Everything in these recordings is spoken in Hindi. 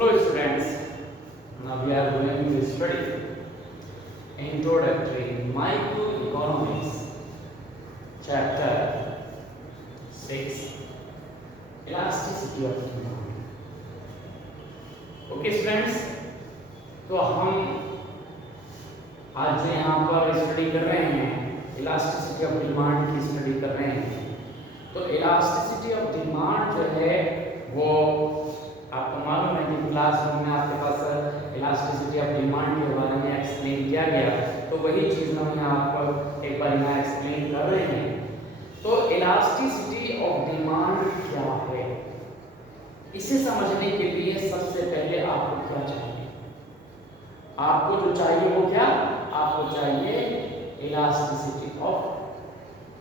Hello students, now we are going to study Introductory Microeconomics Chapter 6 Elasticity of Demand. Okay students, तो हम आज जो यहाँ पर स्टडी कर रहे हैं इलास्टिसिटी ऑफ डिमांड की स्टडी कर रहे हैं। तो इलास्टिसिटी ऑफ डिमांड जो है वो आपको मालूम है कि क्लासरूम में आपके पास इलास्टिसिटी ऑफ डिमांड के बारे में एक्सप्लेन किया गया, तो वही चीज़ हम यहाँ पर एक बार यहाँ एक्सप्लेन कर रहे हैं। तो इलास्टिसिटी ऑफ डिमांड क्या है, इसे समझने के लिए सबसे पहले आपको क्या चाहिए? आपको जो चाहिए वो क्या? आपको चाहिए इलास्टिसिटी ऑफ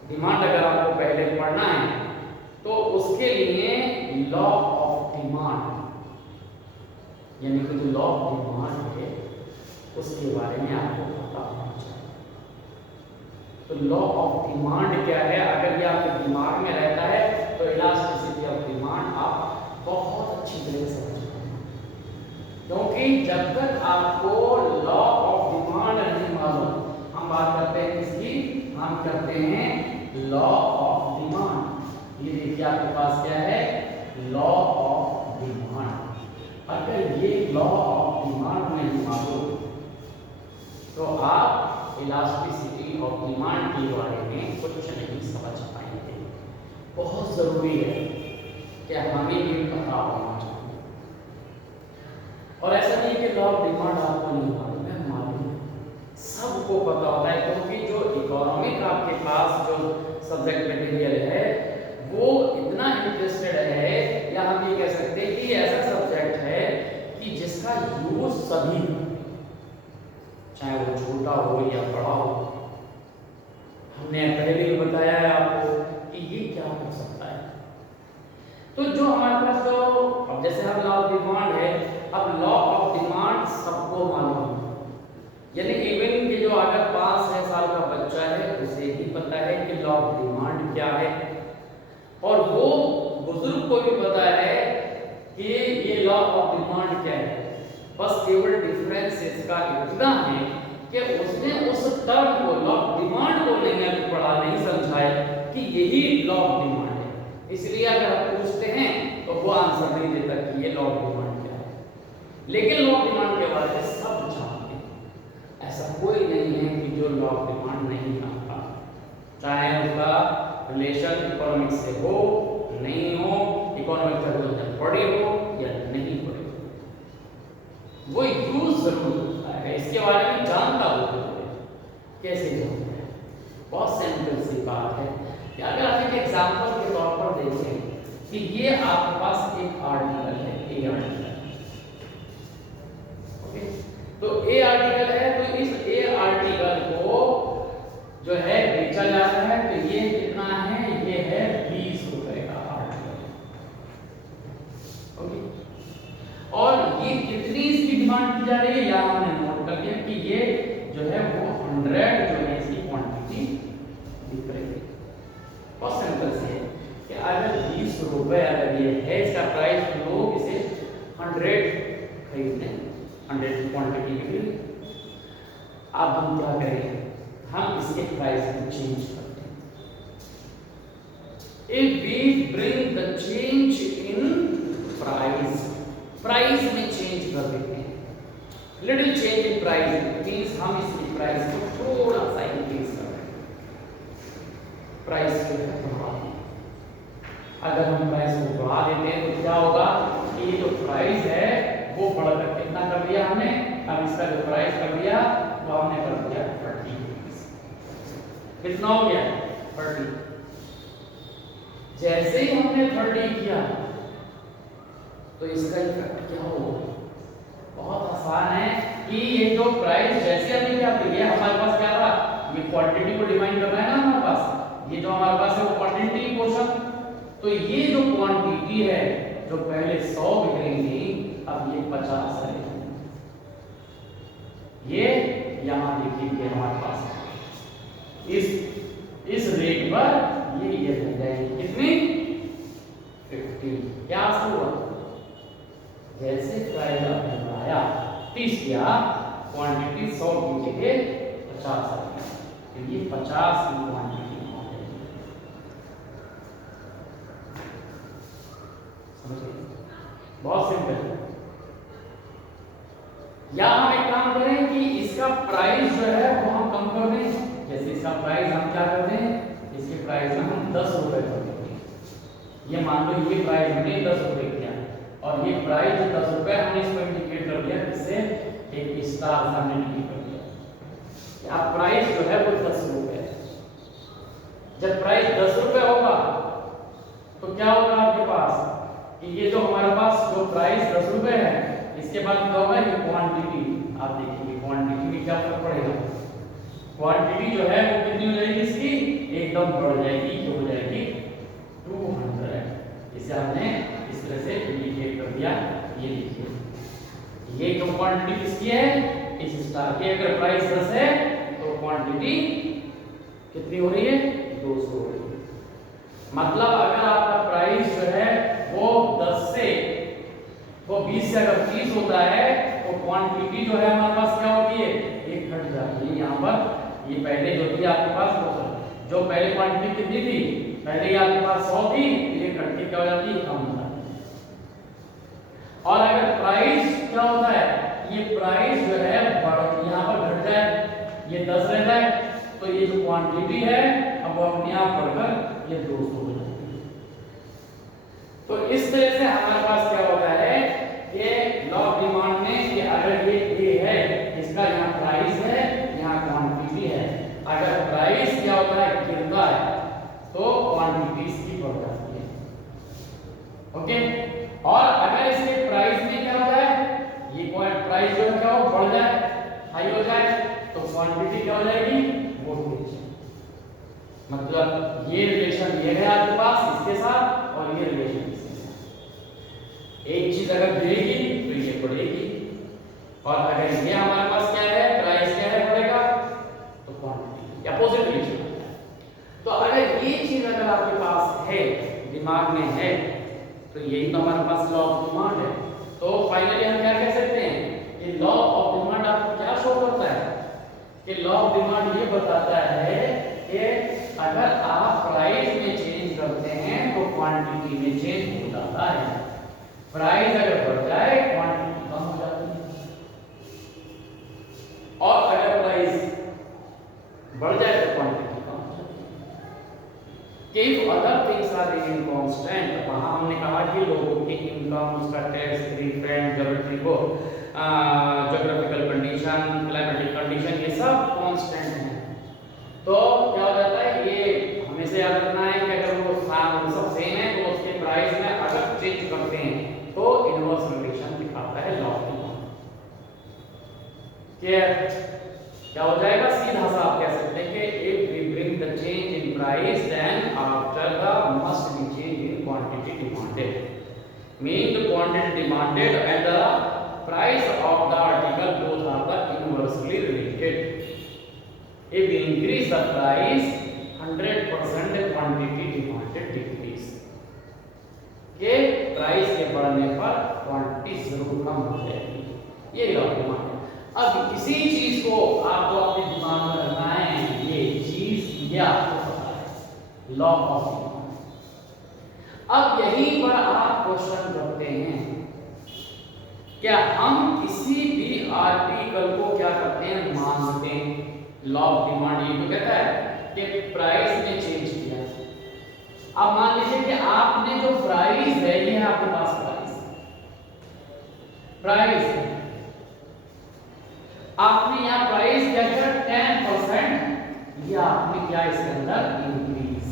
डिमांड। अगर आपको पहले पढ़ना है तो उसके लिए लॉ ऑफ डिमांड, यानी कि जो लॉ ऑफ डिमांड है उसके बारे में आपको पता होना चाहिए। तो लॉ ऑफ डिमांड क्या है, अगर ये आपके दिमाग में रहता है तो इलास्टिसिटी ऑफ डिमांड आप बहुत अच्छी तरह से समझ पाएंगे। क्योंकि जब तक आपको लॉ ऑफ डिमांड नहीं मालूम, हम बात करते हैं किसकी? हम करते हैं लॉ ऑफ डिमांड। ये देखिए आपके पास क्या है? Law of demand. अगर ये लॉ ऑफ डिमांड नहीं मालूम तो आप इलास्टिसिटी ऑफ डिमांड के बारे में कुछ नहीं समझ पाएंगे। बहुत जरूरी है कि हमें ये पता होना चाहिए। और ऐसा नहीं कि लॉ ऑफ डिमांड आपको नहीं मालूम है, मालूम सबको पता होता है, क्योंकि जो इकोनॉमिक आपके पास जो सब्जेक्ट मटेरियल है वो इतना इंटरेस्टेड है, या हम ये कह सकते हैं कि ऐसा सब्जेक्ट है कि जिसका यूज सभी, चाहे वो छोटा हो या बड़ा हो। हमने पहले भी बताया है आपको कि ये क्या कर सकता है। तो जो हमारे पास जो अब जैसे हम लॉ ऑफ डिमांड है, अब लॉ ऑफ डिमांड सबको मालूम है, यानी इवन कि जो अगर 5-6 साल का बच्चा है उसे भी पता है कि लॉ ऑफ डिमांड क्या है, और वो बुजुर्ग को भी पता है कि ये लॉ ऑफ डिमांड क्या है। बस केवल डिफरेंस इसका इतना है कि उसने उस टर्म को लॉ ऑफ डिमांड को नहीं पढ़ा, नहीं समझा है कि यही लॉ ऑफ डिमांड है। इसलिए अगर आप पूछते हैं तो वो आंसर नहीं देता कि ये लॉ ऑफ डिमांड क्या है। लेकिन लॉ ऑफ डिमांड के बारे में सब जानते हैं। ऐसा कोई नहीं है कि जो लॉ ऑफ डिमांड नहीं जानता, चाहे उसका रिलेशन इकोनॉमिक्स से हो नहीं हो, इकोनॉमिक्स का रिलेशन पढ़े हो या नहीं पढ़े हो, वो यूज जरूर होता है, इसके बारे में जानता हो। कैसे जानते हैं? बहुत सिंपल सी बात है कि अगर आप एक एग्जांपल के तौर पर देखें कि ये आपके पास एक आर्टिकल है, ए आर्टिकल, ओके, तो ए आर्टिकल है, तो इस ए आर्टिकल को जो है बेचा जा रहा है, तो ये कितना है? ये है 20 रुपए का आर्टिकल, ओके। और ये कितनी इसकी डिमांड की जा रही है, यहाँ हमने नोट कर दिया कि ये जो है वो 100 जो है इसकी क्वांटिटी दिख रही है। बहुत सिंपल से है कि अगर 20 रुपए अगर ये है इसका प्राइस, तो लोग इसे 100 खरीदने, 100 क्वांटिटी के लिए। अब हम क्या करेंगे? हम इसके प्राइस को चेंज करते हैं। If we bring the change in price, price में चेंज कर देते हैं, little change in price means हम इसकी प्राइस को थोड़ा सा इंक्रीज कर रहे हैं, प्राइस को बढ़ा दें। अगर हम प्राइस को बढ़ा देते हैं तो क्या होगा कि ये जो प्राइस है वो बढ़कर कितना कर दिया हमने? अब इसका जो प्राइस कर दिया वो हमने कर दिया 30। कितना हो गया? 30। जैसे ही हमने 30 किया तो इसका इफेक्ट क्या होगा? बहुत आसान है कि ये जो प्राइस जैसे हमने क्या किया, हमारे पास क्या था? ये क्वांटिटी को डिफाइन कर रहा है ना हमारे पास, ये जो हमारे पास है वो क्वांटिटी पोर्शन। तो ये जो क्वांटिटी है जो पहले 100 बिक रही थी, अब ये 50 है। ये यहाँ देखिए कि हमारे पास इस रेट पर ये बन जाएगी कितनी? 50। क्या हुआ? जैसे प्राइस किया, क्वांटिटी 100 की जगह 50 आ गया, तो ये 50 की क्वांटिटी हो जाएगी। समझिए, बहुत सिंपल है। या हम एक काम करें कि इसका प्राइस जो है वो हम कम कर दें। जैसे इसका प्राइस हम क्या कर दें, इसके प्राइस में हम 10 रुपए कर देंगे। ये मान लो ये प्राइस हमने 10 रुपए किया और ये प्राइस जो 10 रुपए हमने इसको इंडिकेट कर दिया, इससे एक स्टार हमने इंडिकेट कर दिया। अब प्राइस जो है वो 10 रुपए है। जब प्राइस 10 रुपए होगा तो क्या होगा आपके पास कि ये जो हमारे पास जो प्राइस 10 रुपए है, इसके बाद क्या होगा, ये क्वांटिटी आप देखेंगे, क्वांटिटी में क्या फर्क पड़ेगा। क्वांटिटी जो है वो कितनी हो जाएगी, इसकी एकदम बढ़ जाएगी, जो हो जाएगी 200। इसे हमने इस तरह से इंडिकेट कर दिया। ये देखिए, ये जो क्वांटिटी किसकी है, इस स्टार की। अगर प्राइस 10 है तो क्वांटिटी कितनी हो रही है, 200 हो रही है। मतलब अगर आपका प्राइस जो है वो 10 से वो 20 से अगर 30 होता है तो क्वांटिटी जो है हमारे पास क्या होती है, एक घट जाती है। यहाँ पर ये पहले जो थी आपके पास वो जो पहले क्वांटिटी कितनी थी, पहले ही आपके पास 100 थी, ये घट के क्या हो जाती है, कम हो जाती है। और अगर प्राइस क्या होता है, ये प्राइस जो है यहाँ पर घट जाए, ये 10 रहता है तो ये जो क्वांटिटी है अब वो अपने आप बढ़कर ये 200 हो जाती है। तो इस तरह से हमारे पास क्या होता है कि लॉ ऑफ डिमांड में कि अगर ये है, इसका यहाँ प्राइस है, यहाँ क्वांटिटी है। अगर प्राइस क्या होता है, गिरता है, तो क्वांटिटी इसकी बढ़ जाती है। ओके, और अगर इसके प्राइस में क्या होता है, ये प्राइस जो है क्या हो, बढ़ जाए, हाई हो जाए, तो क्वांटिटी क्या हो जाएगी, वो बढ़ जाएगी। मतलब ये रिलेशन ये है आपके पास इसके साथ और ये रिलेशन इसके साथ। एक चीज अगर गिरेगी तो ये बढ़ेगी, और अगर ये हमारे पास क्या है, प्राइस क्या है, बढ़ेगा, तो क्वांटिटी अपोजिट रिलेशन होता है। तो अगर ये चीज अगर आपके पास है, दिमाग में है, तो यही तो हमारे पास लॉ ऑफ डिमांड है। तो फाइनली हम क्या कह सकते हैं कि लॉ ऑफ डिमांड आपको क्या शो करता है कि लॉ ऑफ डिमांड ये बताता है कि अगर आप प्राइस में चेंज करते हैं तो क्वांटिटी में चेंज हो जाता है। प्राइस अगर बढ़ जाए क्वांटिटी कम हो जाती है, और अगर प्राइस बढ़ जाए तो क्वांटिटी कम हो जाती है। if other things are remain constant, वहां हमने कहा कि लोगों की इनकम, उसका tax, refund, geographical condition, climatic condition, ये सब कांस्टेंट हैं। तो क्या हो जाता है, ये हमेशा याद रखना है कि अगर वो सब सेम है तो उसके प्राइस में अगर चेंज करते हैं तो इनवर्स रिलेशन दिखाता है लॉ ऑफ डिमांड। क्या हो जाएगा, सीधा सा आप कह सकते हैं कि if we bring the change in price then after the must be change in quantity demanded, mean the quantity demanded and the price of the article both are the inversely related. If we increase the price 100%, the quantity demanded decrease। के प्राइस के बढ़ने पर क्वांटिटी जरूर कम हो जाएगी। ये लॉ ऑफ डिमांड है। अब इसी चीज को आपको अपने दिमाग में रखना है, ये चीज ये आपको पता है, लॉ ऑफ डिमांड। अब यहीं पर आप क्वेश्चन करते हैं, क्या हम किसी भी आर्टिकल को क्या करते हैं, मानते हैं। लॉ ऑफ डिमांड ये तो कहता है कि प्राइस में चेंज किया। अब मान लीजिए कि आपने जो प्राइस है, ये है आपके पास प्राइस है, आपने यहां प्राइस क्या किया, 10%, ये आपने क्या इसके अंदर इंक्रीज।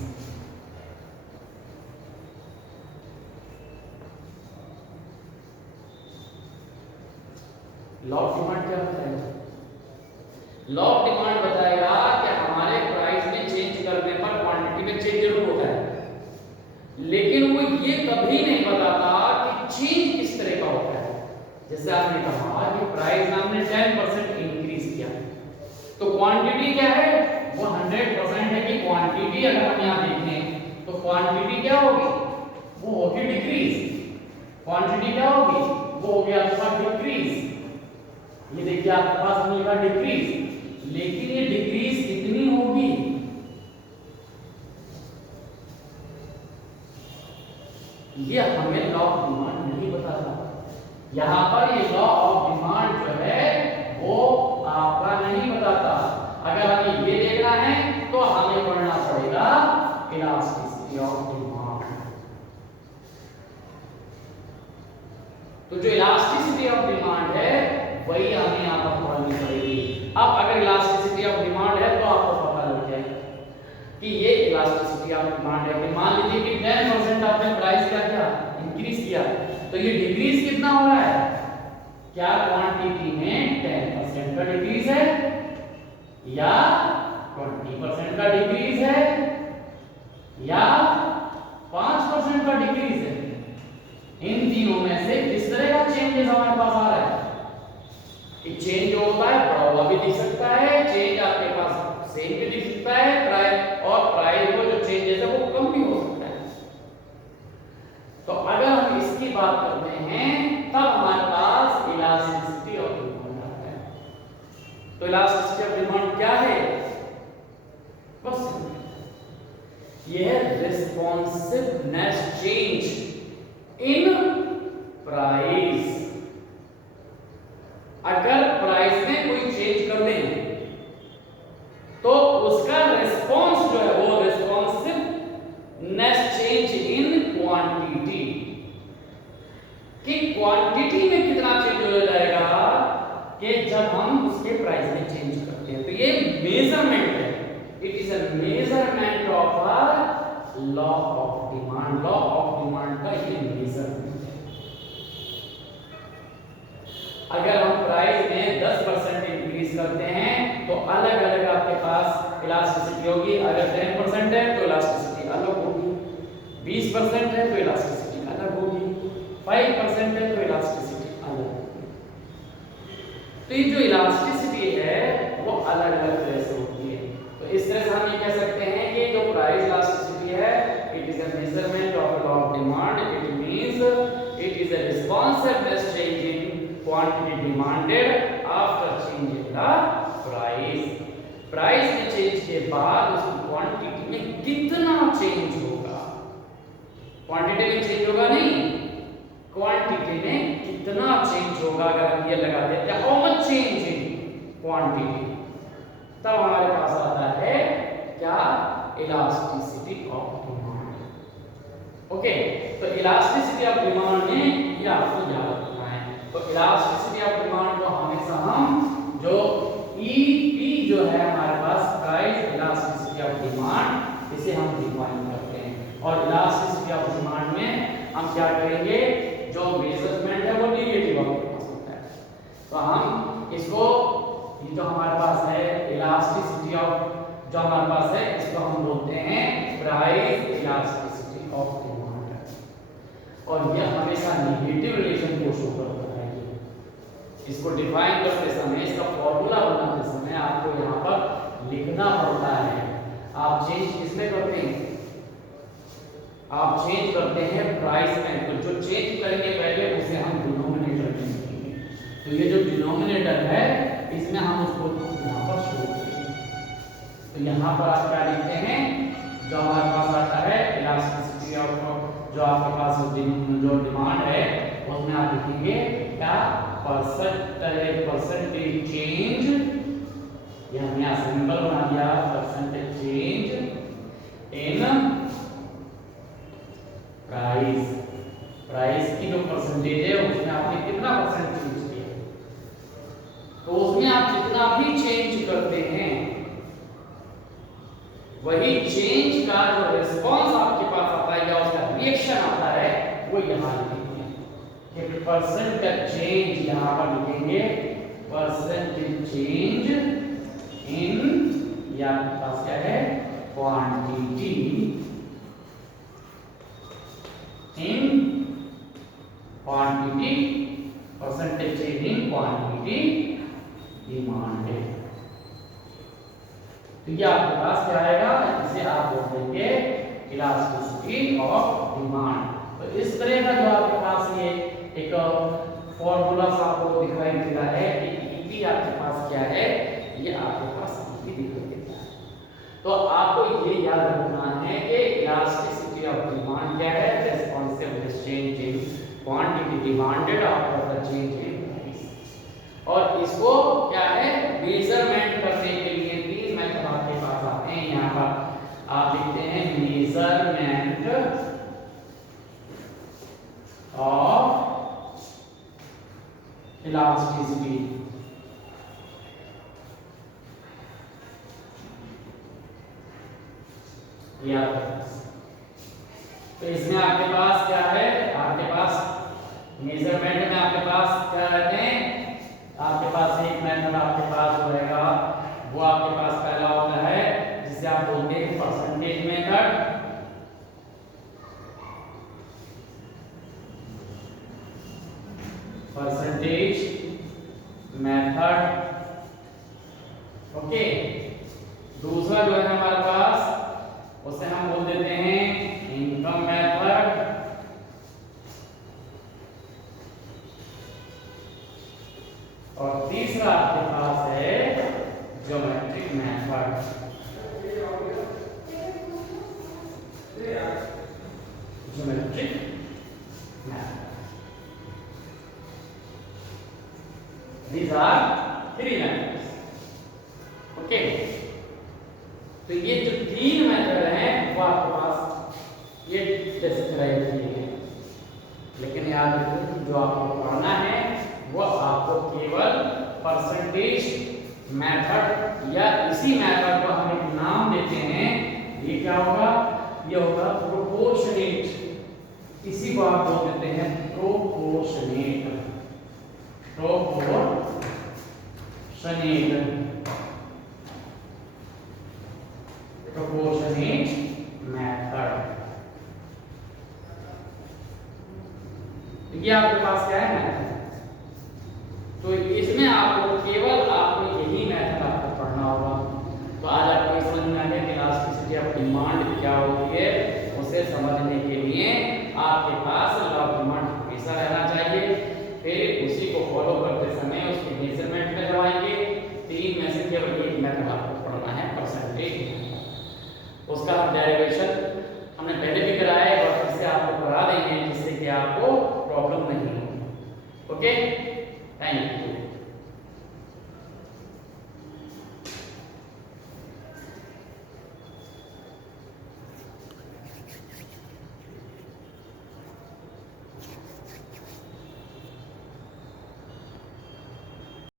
लॉ ऑफ डिमांड क्या होता है, लॉ ऑफ डिमांड बताएगा कि हमारे प्राइस में चेंज करने पर क्वांटिटी में चेंज जरूर होता है, लेकिन वो ये कभी नहीं बताता कि चेंज किस तरह का होता है। जैसे आपने कहा कि प्राइस हमने 10% इंक्रीज किया, तो क्वांटिटी क्या है, वो 100% है कि क्वांटिटी अगर हम यहां देखें तो क्वांटिटी क्या होगी, वो होगी डिक्रीज। क्वांटिटी क्या होगी, वो हो गया आपका डिक्रीज। ये देखिए आपके पास हमने लिखा डिक्रीज, लेकिन ये डिक्रीज कितनी होगी, ये हमें लॉ ऑफ डिमांड नहीं बताता। यहां पर ये लॉ ऑफ डिमांड जो है वो आपका नहीं बताता। अगर हमें ये देखना है तो हमें पढ़ना पड़ेगा इलास्टिसिटी ऑफ डिमांड। तो जो इलास्टिसिटी ऑफ डिमांड है वही हमें यहां पर पढ़नी पड़ेगी। अब अगर इलास्टिसिटी ऑफ डिमांड है तो आपको पता लग जाएगा कि ये इलास्टिसिटी ऑफ डिमांड है कि मान लीजिए कि 10% आपने प्राइस क्या किया, इंक्रीज किया, तो ये डिक्रीज कितना हो रहा है, क्या क्वांटिटी में 10% का डिक्रीज है या 20% का डिक्रीज है या 5% का डिक्रीज है। इन तीनों में से किस तरह का चेंजेस हमारे पास आ रहा है कि चेंज जो होता है बढ़ा हुआ भी दिख सकता है, चेंज आपके पास सेम भी दिख सकता है, प्राइस और प्राइस को जो चेंजेस है वो कम भी हो सकता है। तो अगर हम इसकी बात करते हैं तब हमारे पास इलास्टिसिटी ऑफ डिमांड आता है। तो इलास्टिसिटी ऑफ डिमांड क्या है, बस यह रिस्पॉन्सिवनेस चेंज इन प्राइस। अगर प्राइस में कोई चेंज कर दें तो उसका रिस्पांस जो है वो रिस्पॉन्सिवनेस चेंज इन क्वांटिटी, कि क्वांटिटी में कितना चेंज हो जाएगा कि जब हम उसके प्राइस में चेंज करते हैं। तो ये मेजरमेंट है, it is a measurement of a law of demand. Law of demand का ये मेजरमेंट है। अगर हम प्राइस में 10% इंक्रीज करते हैं तो अलग अलग आपके पास इलास्टिसिटी होगी। अगर 10% है तो इलास्टिसिटी अलग होगी, 20% है तो इलास्टिसिटी अलग होगी, 5% है तो इलास्टिसिटी अलग होगी। तो ये जो इलास्टिसिटी है वो अलग अलग तरह से होती है। तो इस तरह से हम ये कह सकते हैं कि जो प्राइस इलास्टिसिटी है it is a measurement of law of demand. It means it is a responsiveness change in quantity demanded after change in the price. Price में चेंज के बाद उसकी क्वांटिटी में कितना चेंज होगा, क्वांटिटी में चेंज होगा नहीं, क्वांटिटी में कितना चेंज होगा। अगर हम ये लगा देते हैं how much change in quantity, तब हमारे पास आता है क्या, इलास्टिसिटी ऑफ डिमांड। ओके, तो इलास्टिसिटी ऑफ डिमांड में ये आपको याद रखना है। तो इलास्टिसिटी ऑफ डिमांड को हमेशा हम जो ईपी जो है हमारे पास प्राइस इलास्टिसिटी ऑफ डिमांड, इसे हम डिफाइन करते हैं। और इलास्टिसिटी ऑफ डिमांड में हम क्या करेंगे, जो मेजरमेंट है वो डेरिवेटिव आपके पास होता है। तो हम इसको, ये जो हमारे पास है इलास्टिसिटी ऑफ, जो हमारे पास है इसको हम बोलते हैं प्राइस इलास्टिसिटी ऑफ डिमांड। और यह हमेशा नेगेटिव रिलेशन को शो करता है। इसको डिफाइन करते समय, इसका फॉर्मूला बनाते समय आपको यहाँ पर लिखना पड़ता है। आप चेंज किसमें करते हैं, आप चेंज करते हैं प्राइस में। तो जो चेंज करेंगे पहले उसे हम डिनोमिनेटर में लिखेंगे। तो ये जो डिनोमिनेटर है इसमें हम उसको यहाँ पर शो करेंगे। तो यहाँ पर आप क्या लिखते हैं, जो हमारे पास आता है इलास्टिसिटी ऑफ, जो आपके पास जो डिमांड है उसमें आप लिखेंगे क्या, परसेंटेज चेंज, ये हमने यहाँ सिंबल बना दिया, percentage change in price. Price की जो परसेंटेज है उसमें आपने कितना परसेंट चेंज किया, तो उसमें आप जितना भी चेंज करते हैं वही चेंज का जो रिस्पांस आपके पास आता है या उसका रिएक्शन आता है वो यहाँ लिखेंगे। परसेंटेज चेंज यहाँ पर लिखेंगे परसेंटेज चेंज इन, या आपके पास क्या है, quantity in quantity, percentage change in quantity demand है। तो ये आपके पास क्या आएगा, इसे आप बोल देंगे इलास्टिसिटी ऑफ डिमांड। तो इस तरह का जो आपके पास ये एक फॉर्मूला आपको दिखाई देता है कि इलास्टिसिटी आपके पास क्या है, ये आपके पास ये दिखाई देता है। तो आपको ये याद रखना है कि इलास्टिसिटी ऑफ डिमांड क्या है, responsive to change in quantity demanded after the change in price. और इसको क्या है, मेजरमेंट करने के लिए तीन मेथड आपके पास आते हैं। यहाँ पर आप लिखते हैं मेजरमेंट ऑफ इलास्टिसिटी। तो इसमें आपके पास क्या है, आपके पास मेजरमेंट में आपके पास क्या रहते हैं, आपके पास एक मेथड आपके पास होएगा, वो आपके पास पहला होता है जिसे आप बोलते हैं percentage method. Percentage method, okay. दूसरा जो है हमारे पास, उसे हम बोल देते हैं इनकम मेथड। और तीसरा आपके पास है geometric method. Geometric method, these are three methods, okay. तो ये जो तीन मेथड हैं वो आपके पास ये डिस्क्राइब किए हैं, लेकिन याद रखिए कि जो आपको पढ़ना है वो आपको केवल परसेंटेज मेथड या इसी मेथड को हम एक नाम देते हैं, ये क्या होगा, ये होगा प्रोपोर्शनेट। इसी को आप बोल देते हैं प्रोपोर्शनेट। प्रोपोर्शनेट प्रोपोर्शनेट मेथड, ये आपके पास क्या है मेथड। तो इसमें आपको केवल आपको यही मेथड आपको पढ़ना होगा। तो आज आपको समझ में आ गया कि इलास्टिसिटी ऑफ डिमांड क्या होती है। उसे समझने के लिए आपके पास लॉ ऑफ डिमांड हमेशा रहना चाहिए। फिर उसी को फॉलो करते समय उसके मेजरमेंट में लगाएंगे। तीन में से केवल एक मेथड आपको पढ़ना है, परसेंटेज। उसका हम डेरिवेशन हमने पहले भी कराया है और इसे आपको करा देंगे जिससे कि आपको प्रॉब्लम नहीं हो, ओके।